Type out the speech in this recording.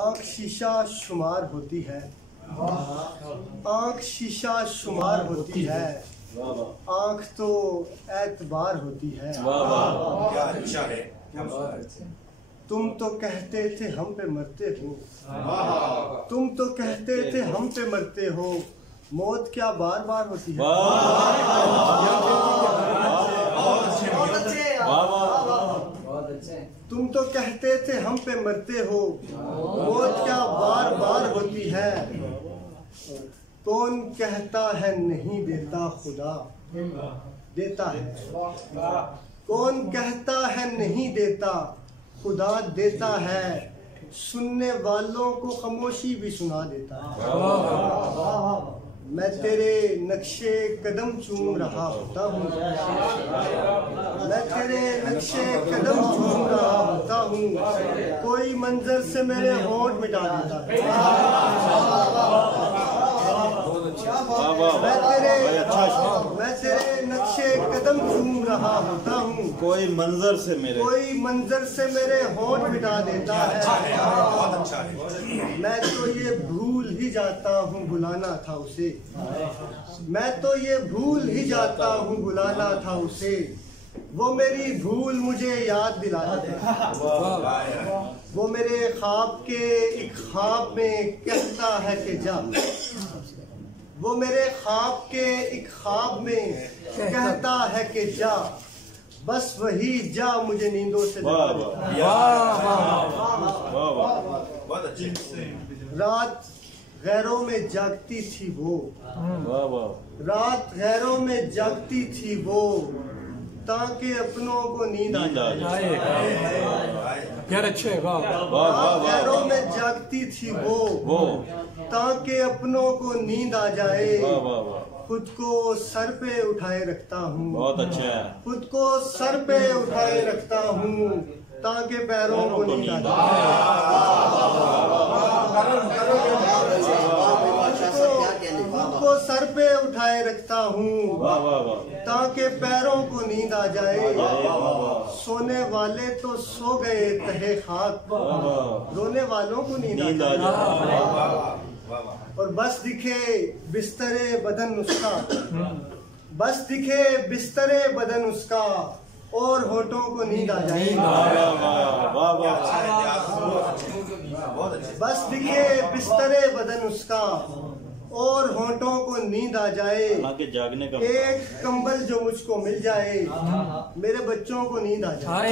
आँख शीशा शुमार होती है, आँख शीशा शुमार होती है, आँख तो एतबार होती है। क्या अच्छा है। तुम तो कहते थे हम पे मरते हो, तुम तो कहते थे हम पे मरते हो, मौत क्या बार बार होती है। तुम तो कहते थे हम पे मरते हो, मौत क्या बार बार होती है। कौन कहता है नहीं देता, खुदा देता है। कौन कहता है नहीं देता, खुदा देता है। सुनने वालों को खामोशी भी सुना देता है। मैं तेरे नक्शे कदम चूम रहा होता हूँ, मैं तेरे नक्शे कदम चूम रहा होता हूँ, कोई मंजर से मेरे होंठ मिटा देता है। मैं तेरे नक्शे कदम चूम रहा होता हूँ, कोई मंजर से मेरे होंठ मिटा देता है। मैं तो ये भूल ही जाता हूँ बुलाना था उसे, मैं तो ये भूल ही जाता हूँ बुलाना था उसे, वो मेरी भूल मुझे याद दिलाता है। वो मेरे ख्वाब के एक ख्वाब में कहता है कि जा, वो मेरे ख्वाब के एक ख्वाब में कहता है कि जा, बस वही जा मुझे नींदों से रात गैरों में जागती थी वो, रात गैरों में जागती थी वो, ताकि अपनों को नींद आ जाए। गैरों में जागती थी वो, ताकि अपनों को नींद आ जाए। खुद को सर पे उठाए रखता हूँ, बहुत अच्छा है। खुद को सर पे उठाए रखता हूँ, ताकि पैरों को नींद आ जाए। खुद को सर पे उठाए रखता हूँ, ताकि पैरों को नींद आ जाए। सोने वाले तो सो गए तहे खाक, रोने वालों को नींद आ जाए। और बस दिखे बिस्तरे बदन उसका, बस दिखे बिस्तरे बदन उसका, और होठों को नींद आ जाए। बस दिखे बिस्तरे बदन उसका, और होठों को नींद आ जाए। जागने का एक कंबल जो मुझको मिल जाए, मेरे बच्चों को नींद आ जाए।